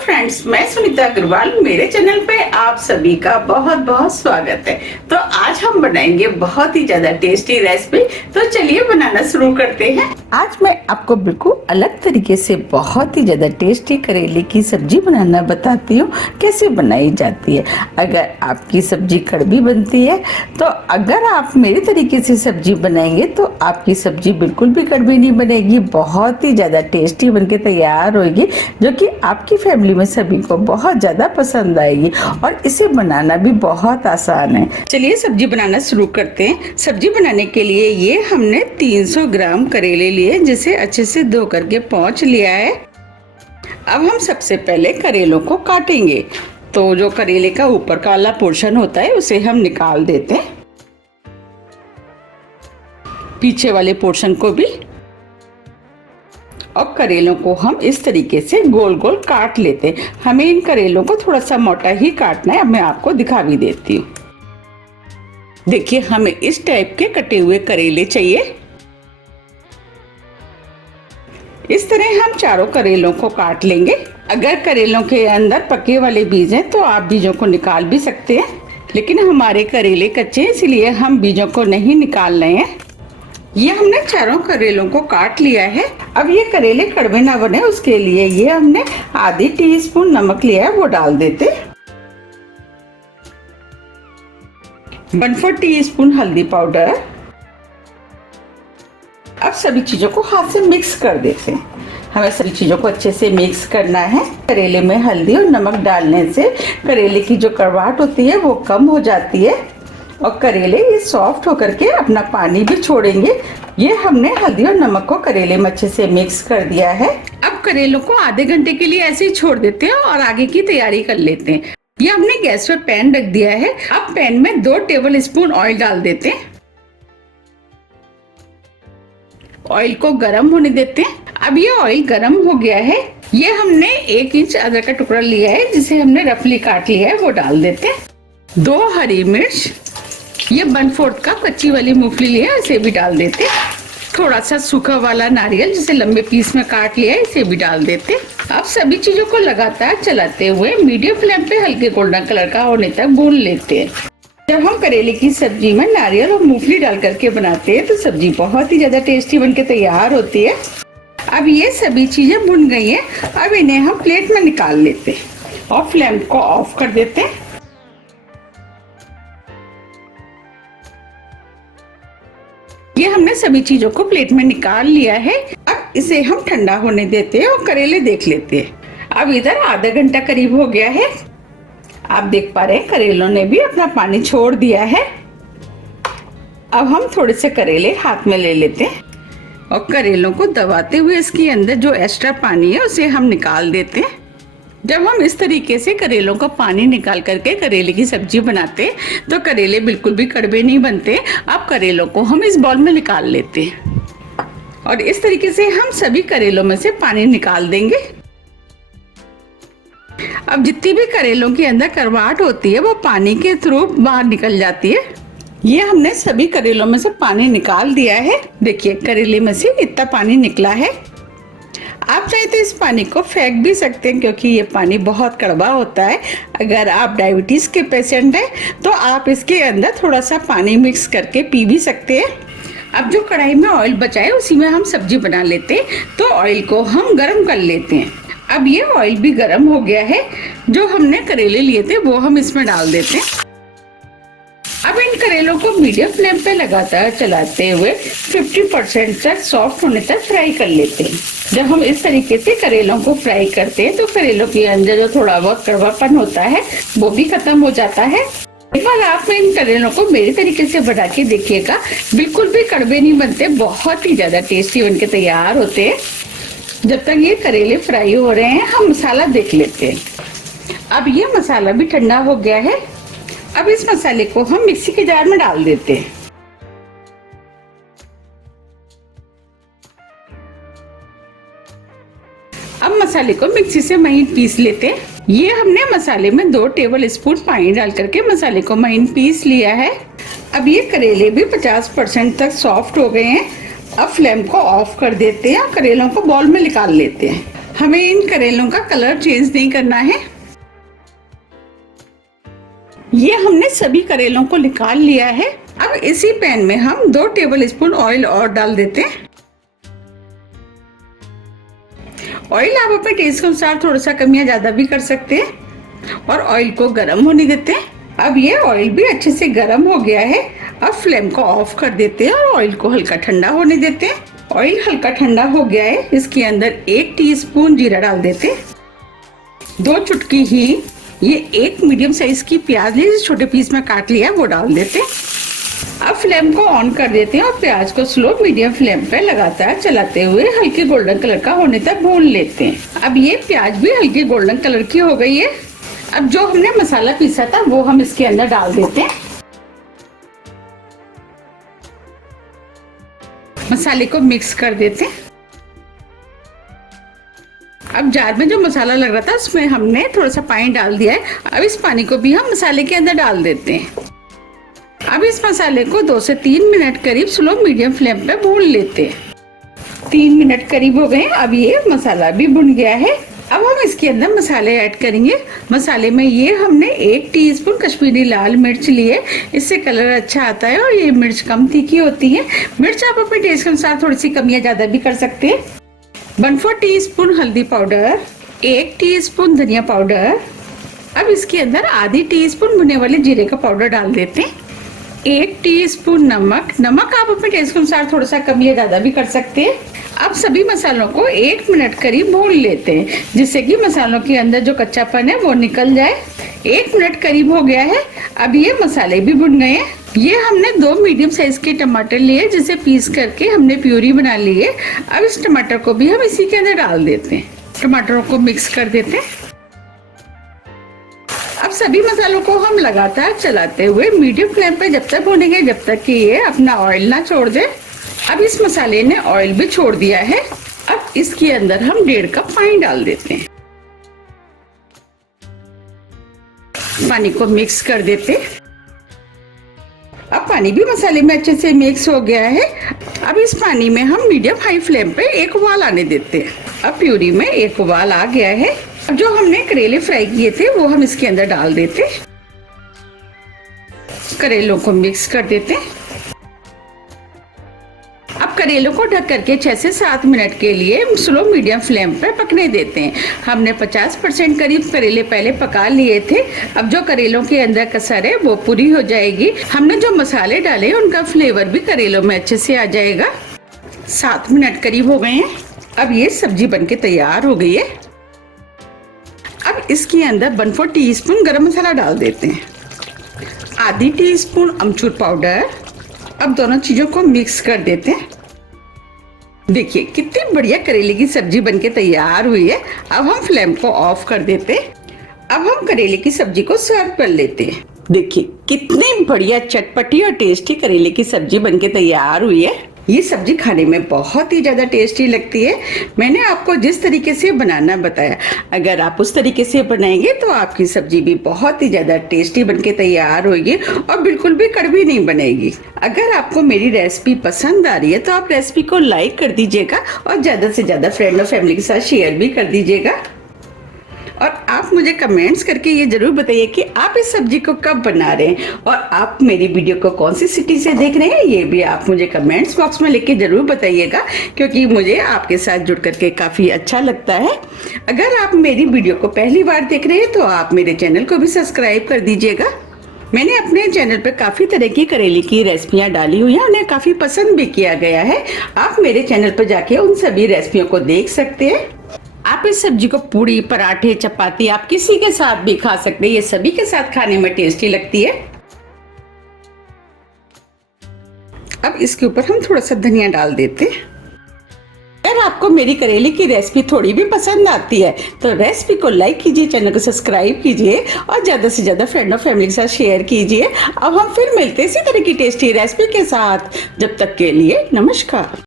Friends, मैं सुनीता अग्रवाल। मेरे channel पे आप सभी का बहुत बहुत स्वागत है। तो आज हम बनाएंगे बहुत ही ज्यादा टेस्टी रेसिपी। तो चलिए बनाना शुरू करते हैं। आज मैं आपको बिल्कुल अलग तरीके से बहुत ही ज्यादा टेस्टी करेले की सब्जी बनाना बताती हूँ, कैसे बनाई जाती है। अगर आपकी सब्जी कड़वी बनती है तो अगर आप मेरे तरीके से सब्जी बनाएंगे तो आपकी सब्जी बिल्कुल भी कड़वी नहीं बनेगी, बहुत ही ज्यादा टेस्टी बनके तैयार होगी, जो कि आपकी फैमिली में सभी को बहुत ज्यादा पसंद आएगी। और इसे बनाना भी बहुत आसान है। चलिए सब्जी बनाना शुरू करते हैं। सब्जी बनाने के लिए ये हमने 300 ग्राम करेले लिए, जिसे अच्छे से धो करके पोंछ लिया है। अब हम सबसे पहले करेलों को काटेंगे। तो जो करेले का ऊपर का वाला पोर्शन होता है उसे हम निकाल देते हैं, पीछे वाले पोर्शन को भी। और करेलों को हम इस तरीके से गोल गोल काट लेते हैं। हमें इन करेलों को थोड़ा सा मोटा ही काटना है। अब मैं आपको दिखा भी देती हूँ। देखिए, हमें इस टाइप के कटे हुए करेले चाहिए। इस तरह हम चारों करेलों को काट लेंगे। अगर करेलों के अंदर पके वाले बीज हैं तो आप बीजों को निकाल भी सकते हैं, लेकिन हमारे करेले कच्चे हैं इसलिए हम बीजों को नहीं निकाल रहे हैं। ये हमने चारों करेलों को काट लिया है। अब ये करेले कड़वे ना बने उसके लिए ये हमने आधी टीस्पून नमक लिया है, वो डाल देते। 1/4 टीस्पून हल्दी पाउडर। अब सभी चीजों को हाथ से मिक्स कर देते हैं। हमें सभी चीजों को अच्छे से मिक्स करना है। करेले में हल्दी और नमक डालने से करेले की जो कड़वाहट होती है वो कम हो जाती है और करेले ये सॉफ्ट होकर के अपना पानी भी छोड़ेंगे। ये हमने हल्दी और नमक को करेले में अच्छे से मिक्स कर दिया है। अब करेलों को आधे घंटे के लिए ऐसे ही छोड़ देते हैं और आगे की तैयारी कर लेते हैं। ये हमने गैस पर पैन रख दिया है। अब पैन में 2 टेबल स्पून ऑयल डाल देते हैं। ऑयल को गर्म होने देते हैं। अब ये ऑयल गर्म हो गया है। ये हमने 1 इंच अदरक का टुकड़ा लिया है, जिसे हमने रफली काट लिया है, वो डाल देते हैं। 2 हरी मिर्च, ये 1/4 कप कच्ची वाली मूंगफली लिया है, इसे भी डाल देते। थोड़ा सा सूखा वाला नारियल जिसे लंबे पीस में काट लिया है, इसे भी डाल देते। अब सभी चीजों को लगातार चलाते हुए मीडियम फ्लेम पे हल्के गोल्डन कलर का होने तक भून लेते हैं। जब हम करेले की सब्जी में नारियल और मूंगफली डाल करके बनाते हैं तो सब्जी बहुत ही ज्यादा टेस्टी बनके तैयार होती है। अब ये सभी चीजें भुन गई है। अब इन्हें हम प्लेट में निकाल लेते हैं और फ्लेम को ऑफ कर देते हैं। ये हमने सभी चीजों को प्लेट में निकाल लिया है। अब इसे हम ठंडा होने देते हैं और करेले देख लेते हैं। अब इधर आधा घंटा करीब हो गया है। आप देख पा रहे हैं करेलों ने भी अपना पानी छोड़ दिया है। अब हम थोड़े से करेले हाथ में ले लेते हैं और करेलों को दबाते हुए इसके अंदर जो एक्स्ट्रा पानी है उसे हम निकाल देते हैं। जब हम इस तरीके से करेलों का पानी निकाल करके करेले की सब्जी बनाते हैं तो करेले बिल्कुल भी कड़वे नहीं बनते। अब करेलों को हम इस बाउल में निकाल लेते हैं और इस तरीके से हम सभी करेलों में से पानी निकाल देंगे। अब जितनी भी करेलों के अंदर कड़वाहट होती है वो पानी के थ्रू बाहर निकल जाती है। ये हमने सभी करेलों में से पानी निकाल दिया है। देखिए, करेले में से इतना पानी निकला है। आप चाहे तो इस पानी को फेंक भी सकते हैं, क्योंकि ये पानी बहुत कड़वा होता है। अगर आप डायबिटीज के पेशेंट हैं तो आप इसके अंदर थोड़ा सा पानी मिक्स करके पी भी सकते हैं। अब जो कढ़ाई में ऑयल बचा है उसी में हम सब्जी बना लेते हैं। तो ऑयल को हम गर्म कर लेते हैं। अब ये ऑयल भी गर्म हो गया है। जो हमने करेले लिए थे वो हम इसमें डाल देते हैं। अब इन करेलों को मीडियम फ्लेम पे लगातार चलाते हुए 50% तक सॉफ्ट होने तक फ्राई कर लेते हैं। जब हम इस तरीके से करेलों को फ्राई करते हैं तो करेलों के अंदर जो थोड़ा बहुत कड़वापन होता है वो भी खत्म हो जाता है। एक बार आप इन करेलों को मेरे तरीके से बना के देखिएगा, बिल्कुल भी कड़वे नहीं बनते, बहुत ही ज्यादा टेस्टी बनके तैयार होते हैं। जब तक ये करेले फ्राई हो रहे हैं हम मसाला देख लेते हैं। अब ये मसाला भी ठंडा हो गया है। अब इस मसाले को हम मिक्सी के जार में डाल देते हैं। अब मसाले को मिक्सी से महीन पीस लेते हैं। ये हमने मसाले में 2 टेबल स्पून पानी डाल करके मसाले को महीन पीस लिया है। अब ये करेले भी 50% तक सॉफ्ट हो गए हैं। अब फ्लेम को ऑफ कर देते हैं और करेलों को बाउल में निकाल लेते हैं। हमें इन करेलों का कलर चेंज नहीं करना है। ये हमने सभी करेलों को निकाल लिया है। अब इसी पैन में हम 2 टेबल स्पून ऑयल और डाल देते हैं। ऑयल आप अपने टेस्ट के अनुसार थोड़ा सा कम या ज्यादा भी कर सकते हैं और ऑयल को गर्म होने देते हैं। अब ये ऑयल भी अच्छे से गर्म हो गया है। अब फ्लेम को ऑफ कर देते हैं और ऑयल को हल्का ठंडा होने देते हैं। ऑयल हल्का ठंडा हो गया है, इसके अंदर 1 टीस्पून जीरा डाल देते हैं। 2 चुटकी ही ये 1 मीडियम साइज की प्याज ली, छोटे पीस में काट लिया वो डाल देते हैं। अब फ्लेम को ऑन कर देते हैं और प्याज को स्लो मीडियम फ्लेम पे लगातार चलाते हुए हल्के गोल्डन कलर का होने तक भून लेते हैं। अब ये प्याज भी हल्के गोल्डन कलर की हो गई है। अब जो हमने मसाला पीसा था वो हम इसके अंदर डाल देते हैं। मसाले को मिक्स कर देते हैं। अब जार में जो मसाला लग रहा था उसमें हमने थोड़ा सा पानी डाल दिया है। अब इस पानी को भी हम मसाले के अंदर डाल देते हैं। अब इस मसाले को 2 से 3 मिनट करीब स्लो मीडियम फ्लेम पे भून लेते हैं। 3 मिनट करीब हो गए। अब ये मसाला भी भुन गया है। अब हम इसके अंदर मसाले ऐड करेंगे। मसाले में ये हमने 1 टीस्पून कश्मीरी लाल मिर्च लिए, इससे कलर अच्छा आता है और ये मिर्च कम तीखी होती है। मिर्च आप अपने टेस्ट के अनुसार थोड़ी सी कम या ज्यादा भी कर सकते हैं। 1/4 टीस्पून हल्दी पाउडर, 1 टीस्पून धनिया पाउडर। अब इसके अंदर आधी टीस्पून भुने वाले जीरे का पाउडर डाल देते हैं। 1 टीस्पून नमक। नमक आप अपने टेस्ट के अनुसार थोड़ा सा कम या ज्यादा भी कर सकते हैं। अब सभी मसालों को 1 मिनट करीब भून लेते हैं, जिससे कि मसालों के अंदर जो कच्चापन है वो निकल जाए। 1 मिनट करीब हो गया है। अब ये मसाले भी भुन गए हैं। ये हमने 2 मीडियम साइज के टमाटर लिए, जिसे पीस करके हमने प्यूरी बना ली है। अब इस टमाटर को भी हम इसी के अंदर डाल देते हैं। टमाटरों को मिक्स कर देते हैं। अब सभी मसालों को हम लगातार चलाते हुए मीडियम फ्लेम पे जब तक भूनेंगे जब तक कि ये अपना ऑयल ना छोड़ दे। अब इस मसाले ने ऑयल भी छोड़ दिया है। अब इसके अंदर हम 1.5 कप पानी डाल देते हैं। पानी को मिक्स कर देते हैं। अब पानी भी मसाले में अच्छे से मिक्स हो गया है। अब इस पानी में हम मीडियम हाई फ्लेम पे एक उबाल आने देते हैं। अब प्यूरी में एक उबाल आ गया है। अब जो हमने करेले फ्राई किए थे वो हम इसके अंदर डाल देते हैं। करेलों को मिक्स कर देते हैं। अब करेलों को ढक करके 6 से 7 मिनट के लिए स्लो मीडियम फ्लेम पर पकने देते हैं। हमने 50% करीब करेले पहले पका लिए थे। अब जो करेलों के अंदर कसर है वो पूरी हो जाएगी। हमने जो मसाले डाले उनका फ्लेवर भी करेलों में अच्छे से आ जाएगा। 7 मिनट करीब हो गए हैं। अब ये सब्जी बनके तैयार हो गई है। अब इसके अंदर 1/4 टीस्पून गरम मसाला डाल देते हैं। आधी टीस्पून अमचूर पाउडर। अब दोनों चीजों को मिक्स कर देते हैं। देखिए कितनी बढ़िया करेले की सब्जी बनके तैयार हुई है। अब हम फ्लेम को ऑफ कर देते हैं। अब हम करेले की सब्जी को सर्व कर लेते हैं। देखिए कितनी बढ़िया चटपटी और टेस्टी करेले की सब्जी बनके तैयार हुई है। ये सब्जी खाने में बहुत ही ज्यादा टेस्टी लगती है। मैंने आपको जिस तरीके से बनाना बताया, अगर आप उस तरीके से बनाएंगे तो आपकी सब्जी भी बहुत ही ज्यादा टेस्टी बनके तैयार होगी और बिल्कुल भी कड़वी नहीं बनेगी। अगर आपको मेरी रेसिपी पसंद आ रही है तो आप रेसिपी को लाइक कर दीजिएगा और ज्यादा से ज्यादा फ्रेंड और फैमिली के साथ शेयर भी कर दीजिएगा। और आप मुझे कमेंट्स करके ये जरूर बताइए कि आप इस सब्जी को कब बना रहे हैं और आप मेरी वीडियो को कौन सी सिटी से देख रहे हैं, ये भी आप मुझे कमेंट्स बॉक्स में लिख के जरूर बताइएगा, क्योंकि मुझे आपके साथ जुड़ करके काफ़ी अच्छा लगता है। अगर आप मेरी वीडियो को पहली बार देख रहे हैं तो आप मेरे चैनल को भी सब्सक्राइब कर दीजिएगा। मैंने अपने चैनल पर काफ़ी तरह की करेले की रेसिपियाँ डाली हुई हैं, उन्हें काफ़ी पसंद भी किया गया है। आप मेरे चैनल पर जाके उन सभी रेसिपियों को देख सकते हैं। आप इस सब्जी को पूड़ी, पराठे, चपाती आप किसी के साथ भी खा सकते हैं। ये सभी के साथ खाने में टेस्टी लगती है। अब इसके ऊपर हम थोड़ा सा धनिया डाल देते हैं। अगर आपको मेरी करेले की रेसिपी थोड़ी भी पसंद आती है तो रेसिपी को लाइक कीजिए, चैनल को सब्सक्राइब कीजिए और ज्यादा से ज्यादा फ्रेंड और फैमिली के साथ शेयर कीजिए। अब हम फिर मिलते हैं इसी तरह की टेस्टी रेसिपी के साथ। जब तक के लिए नमस्कार।